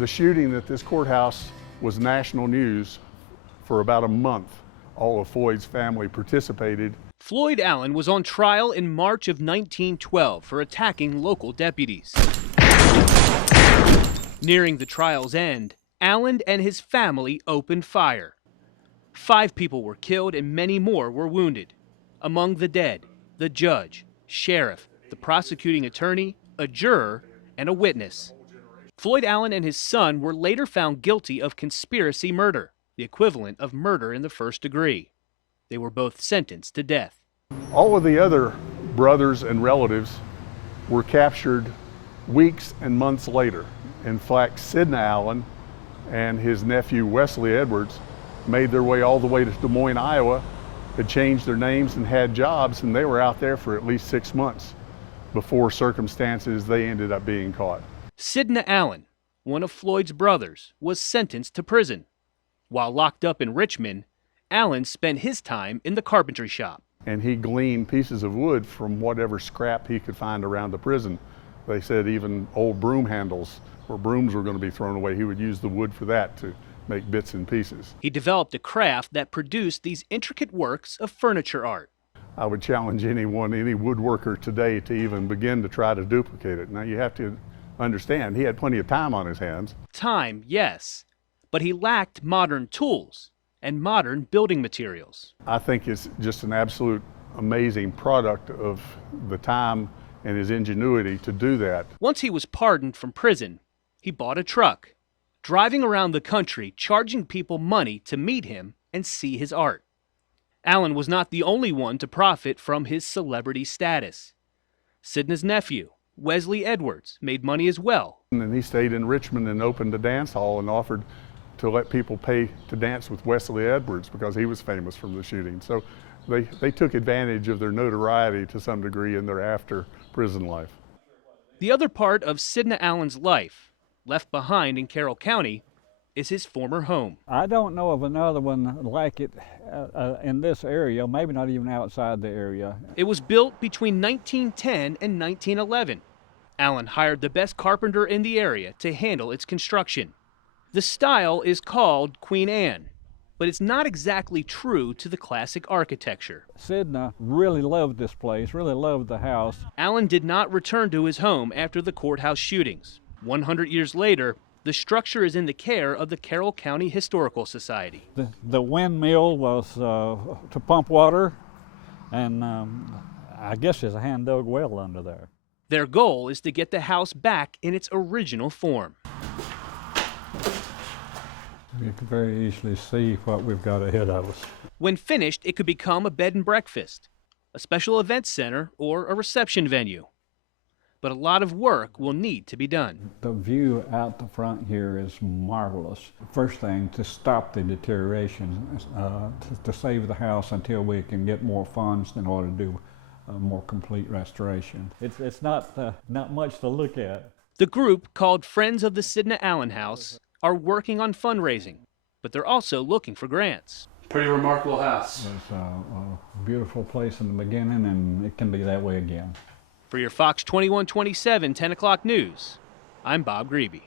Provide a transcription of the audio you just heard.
The shooting at this courthouse was national news for about a month. All of Floyd's family participated. Floyd Allen was on trial in March of 1912 for attacking local deputies. Nearing the trial's end, Allen and his family opened fire. 5 people were killed and many more were wounded. Among the dead, the judge, sheriff, the prosecuting attorney, a juror, and a witness. Floyd Allen and his son were later found guilty of conspiracy murder, the equivalent of murder in the first degree. They were both sentenced to death. All of the other brothers and relatives were captured weeks and months later. In fact, Sidna Allen and his nephew Wesley Edwards made their way all the way to Des Moines, Iowa, had changed their names and had jobs, and they were out there for at least 6 months before circumstances they ended up being caught. Sidna Allen, one of Floyd's brothers, was sentenced to prison. While locked up in Richmond, Allen spent his time in the carpentry shop. And he gleaned pieces of wood from whatever scrap he could find around the prison. They said even old broom handles where brooms were going to be thrown away, he would use the wood for that to make bits and pieces. He developed a craft that produced these intricate works of furniture art. I would challenge any woodworker today to even begin to try to duplicate it. Now you have to understand, he had plenty of time on his hands. Time, yes, but he lacked modern tools and modern building materials. I think it's just an absolute amazing product of the time and his ingenuity to do that. Once he was pardoned from prison, he bought a truck, driving around the country charging people money to meet him and see his art. Allen was not the only one to profit from his celebrity status. Sidna's nephew, Wesley Edwards, made money as well. And he stayed in Richmond and opened a dance hall and offered to let people pay to dance with Wesley Edwards because he was famous from the shooting. So they took advantage of their notoriety to some degree in their after prison life. The other part of Sidna Allen's life, left behind in Carroll County, is his former home. I don't know of another one like it in this area, maybe not even outside the area. It was built between 1910 and 1911. Allen hired the best carpenter in the area to handle its construction. The style is called Queen Anne, but it's not exactly true to the classic architecture. Sidna really loved this place, really loved the house. Allen did not return to his home after the courthouse shootings. 100 years later, the structure is in the care of the Carroll County Historical Society. The windmill was to pump water, and I guess there's a hand-dug well under there. Their goal is to get the house back in its original form. You can very easily see what we've got ahead of us. When finished, it could become a bed and breakfast, a special event center, or a reception venue. But a lot of work will need to be done. The view out the front here is marvelous. First thing, to stop the deterioration, to save the house until we can get more funds in order to do a more complete restoration. It's not much to look at. The group, called Friends of the Sidna Allen House, are working on fundraising, but they're also looking for grants. Pretty remarkable house. It's a beautiful place in the beginning, and it can be that way again. For your Fox 2127 10 o'clock news, I'm Bob Grebe.